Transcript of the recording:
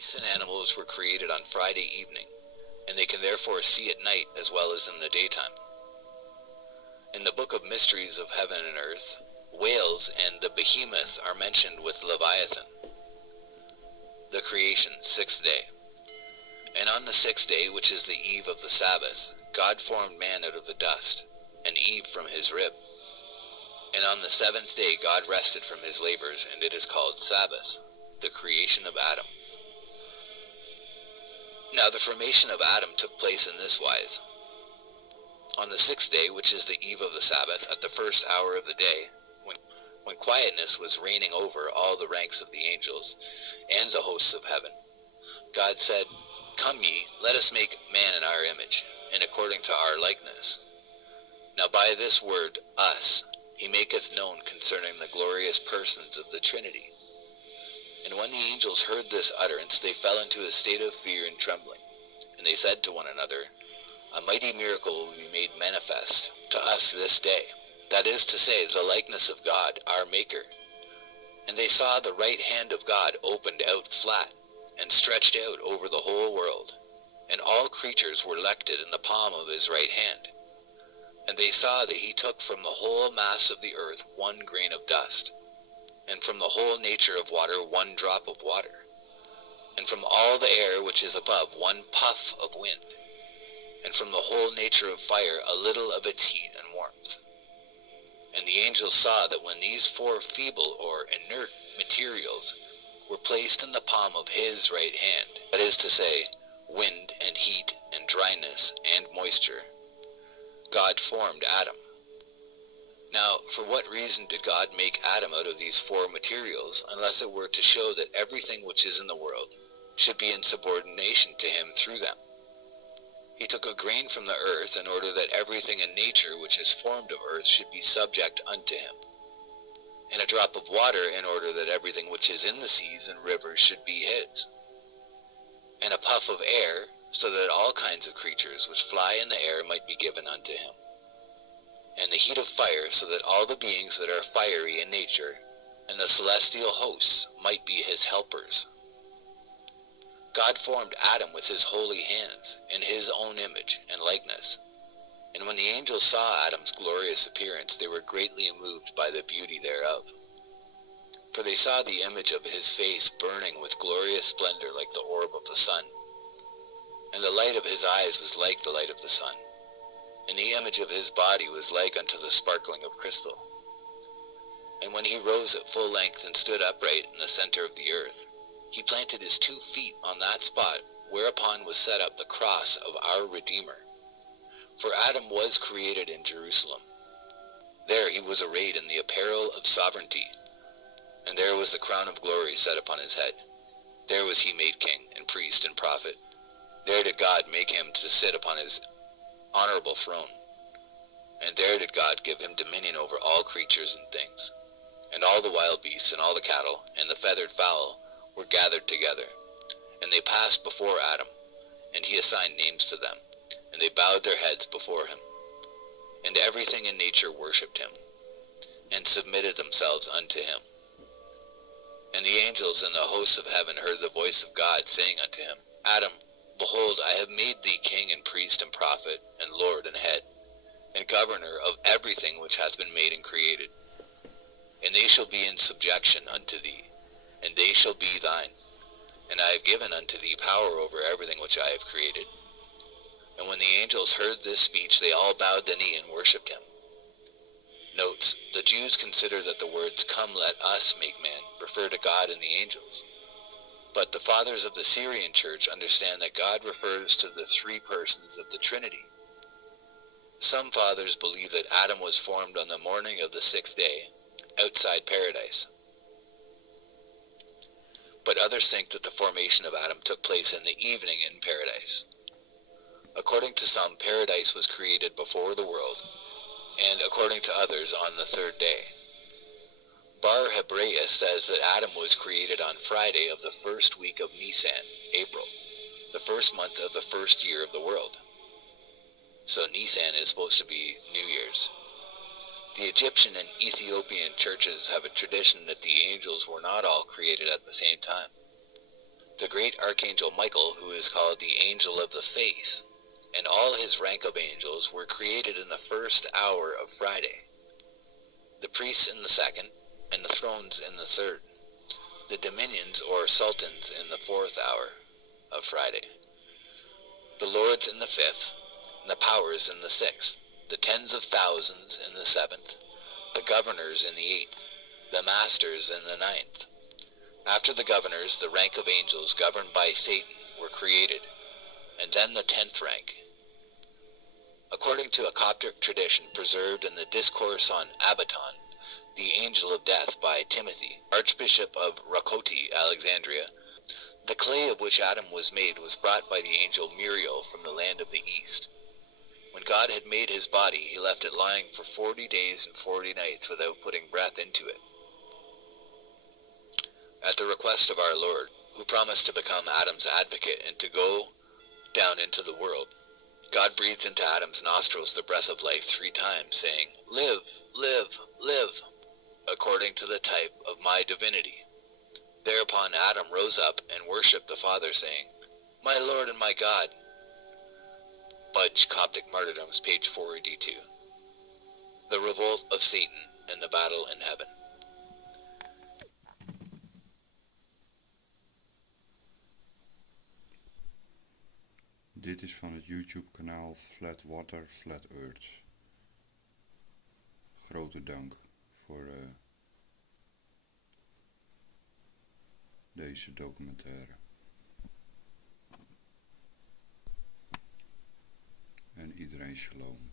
beasts and animals were created on Friday evening, and they can therefore see at night as well as in the daytime. In the book of Mysteries of Heaven and Earth, whales and the behemoth are mentioned with Leviathan. The creation, 6th day. And on the 6th day, which is the eve of the Sabbath, God formed man out of the dust, and Eve from his rib. And on the 7th day God rested from his labors, and it is called Sabbath, the creation of Adam. Now the formation of Adam took place in this wise. On the 6th day, which is the eve of the Sabbath, at the first hour of the day, when quietness was reigning over all the ranks of the angels and the hosts of heaven, God said, Come ye, let us make man in our image, and according to our likeness. Now by this word, us, he maketh known concerning the glorious persons of the Trinity. And when the angels heard this utterance, they fell into a state of fear and trembling. And they said to one another, A mighty miracle will be made manifest to us this day, that is to say, the likeness of God, our Maker. And they saw the right hand of God opened out flat, and stretched out over the whole world, and all creatures were lected in the palm of his right hand. And they saw that he took from the whole mass of the earth 1 grain of dust, and from the whole nature of water 1 drop of water, and from all the air which is above 1 puff of wind, and from the whole nature of fire a little of its heat and warmth. And the angels saw that when these 4 feeble or inert materials were placed in the palm of his right hand, that is to say, wind and heat and dryness and moisture, God formed Adam. Now, for what reason did God make Adam out of these 4 materials, unless it were to show that everything which is in the world should be in subordination to him through them? He took a grain from the earth in order that everything in nature which is formed of earth should be subject unto him, and a drop of water in order that everything which is in the seas and rivers should be his, and a puff of air, so that all kinds of creatures which fly in the air might be given unto him, and the heat of fire, so that all the beings that are fiery in nature, and the celestial hosts might be his helpers. God formed Adam with his holy hands, in his own image and likeness. And when the angels saw Adam's glorious appearance, they were greatly moved by the beauty thereof. For they saw the image of his face burning with glorious splendor like the orb of the sun. And the light of his eyes was like the light of the sun, and the image of his body was like unto the sparkling of crystal. And when he rose at full length and stood upright in the center of the earth, he planted his 2 feet on that spot whereupon was set up the cross of our Redeemer. For Adam was created in Jerusalem. There he was arrayed in the apparel of sovereignty, and there was the crown of glory set upon his head. There was he made king, and priest, and prophet. There did God make him to sit upon his honorable throne. And there did God give him dominion over all creatures and things. And all the wild beasts, and all the cattle, and the feathered fowl were gathered together. And they passed before Adam, and he assigned names to them, and they bowed their heads before him. And everything in nature worshipped him, and submitted themselves unto him. And the angels and the hosts of heaven heard the voice of God saying unto him, Adam, behold, I have made thee king and priest and prophet, and lord and head, and governor of everything which hath been made and created. And they shall be in subjection unto thee, and they shall be thine. And I have given unto thee power over everything which I have created. And when the angels heard this speech, they all bowed the knee and worshipped him. Notes: the Jews consider that the words, Come, let us make man, refer to God and the angels. But the fathers of the Syrian church understand that God refers to the 3 persons of the Trinity. Some fathers believe that Adam was formed on the morning of the 6th day, outside paradise. But others think that the formation of Adam took place in the evening in paradise. According to some, paradise was created before the world, and according to others, on the 3rd day. Bar Hebraeus says that Adam was created on Friday of the 1st week of Nisan, April, the 1st month of the 1st year of the world. So Nisan is supposed to be New Year's. The Egyptian and Ethiopian churches have a tradition that the angels were not all created at the same time. The great archangel Michael, who is called the Angel of the Face, and all his rank of angels were created in the first hour of Friday, the priests in the second, and the thrones in the third, the dominions or sultans in the fourth hour of Friday, the lords in the fifth, and the powers in the sixth, the tens of thousands in the seventh, the governors in the eighth, the masters in the ninth. After the governors, the rank of angels governed by Satan were created, and then the 10th rank. According to a Coptic tradition preserved in the Discourse on Abaton, the Angel of Death by Timothy, Archbishop of Rakoti, Alexandria, the clay of which Adam was made was brought by the angel Muriel from the land of the east. When God had made his body, he left it lying for 40 days and 40 nights without putting breath into it. At the request of our Lord, who promised to become Adam's advocate and to go down into the world, God breathed into Adam's nostrils the breath of life 3 times, saying, "Live, live, live, according to the type of my divinity." Thereupon Adam rose up and worshipped the Father, saying, "My Lord and my God." Budge, Coptic Martyrdoms, page 482. The Revolt of Satan and the Battle in Heaven. Dit is van het YouTube-kanaal Flat Water, Flat Earth. Grote dank voor deze documentaire. En iedereen shalom.